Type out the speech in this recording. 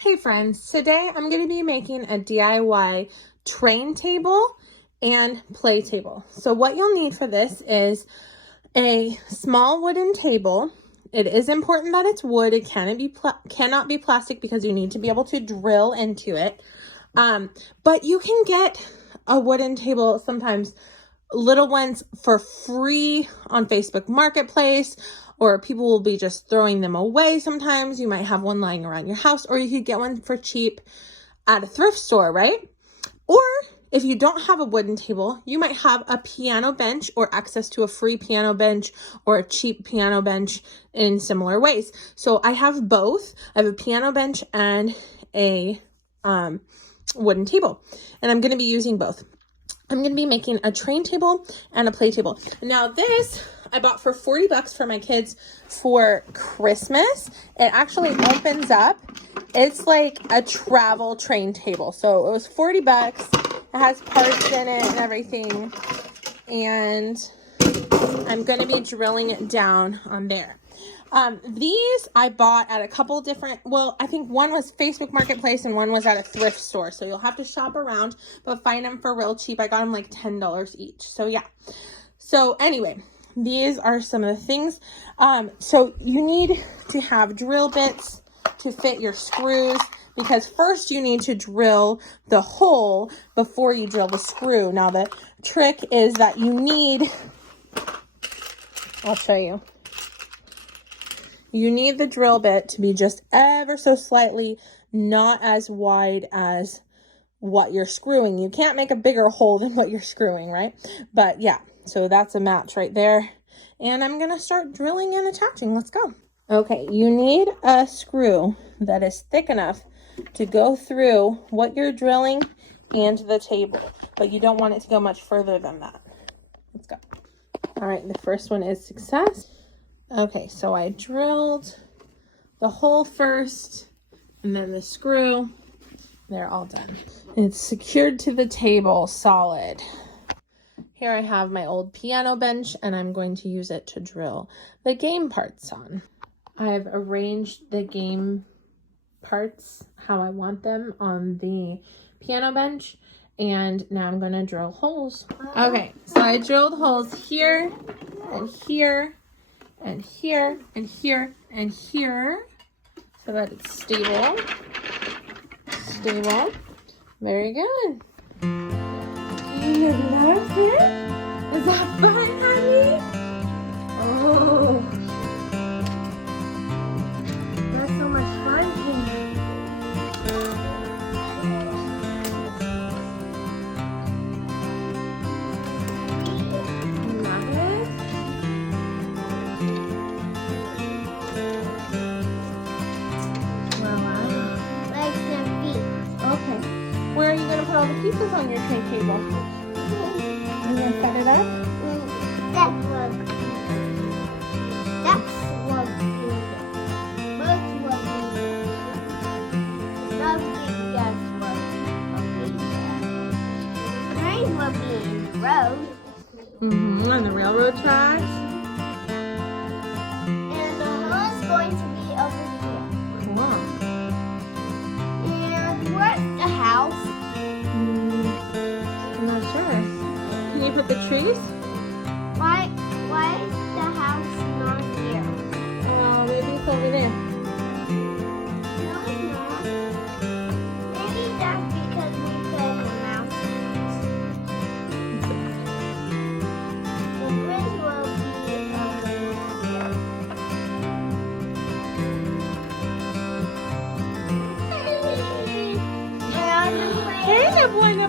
Hey friends, today I'm going to be making a DIY train table and play table. So what you'll need for this is a small wooden table. It is important that it's wood. It cannot be plastic because you need to be able to drill into it. But you can get a wooden table, sometimes little ones, for free on Facebook Marketplace, or people will be just throwing them away sometimes. You might have one lying around your house, or you could get one for cheap at a thrift store, right? Or if you don't have a wooden table, you might have a piano bench or access to a free piano bench or a cheap piano bench in similar ways. So I have both. I have a piano bench and a wooden table, and I'm going to be using both. I'm going to be making a train table and a play table. Now this I bought for $40 for my kids for Christmas. It actually opens up. It's like a travel train table. So it was $40. It has parts in it and everything. And I'm going to be drilling it down on there. These I bought at a couple different, well, I think one was Facebook Marketplace and one was at a thrift store. So you'll have to shop around, but find them for real cheap. I got them like $10 each. So yeah. So anyway, these are some of the things. So you need to have drill bits to fit your screws, because first you need to drill the hole before you drill the screw. Now the trick is that you need, I'll show you. You need the drill bit to be just ever so slightly not as wide as what you're screwing. You can't make a bigger hole than what you're screwing, right? But yeah, so that's a match right there. And I'm going to start drilling and attaching. Let's go. Okay, you need a screw that is thick enough to go through what you're drilling and the table, but you don't want it to go much further than that. Let's go. All right, the first one is success. Okay, so I drilled the hole first and then the screw. They're all done. It's secured to the table solid. Here I have my old piano bench, and I'm going to use it to drill the game parts on. I've arranged the game parts how I want them on the piano bench, and now I'm going to drill holes. Okay, so I drilled holes here and here and here and here and here so that it's stable. Very good. You love it? Is that fun, honey? Oh, that's so much fun here. You love it? Like some feet. Okay. Where are you going to put all the pieces on your train table? You're going to set it up? That's what we do. Most what we do. Nothing that's what we do. Trains will be in the road. On the railroad tracks. And the hole is going to be over here. Cool. And where's the house? I'm not sure. Can you put the trees? Why is the house not here? Oh, maybe it's over there. No, it's not. Maybe that's because we put the mouse. The bridge will be over here. And the Hey, abuela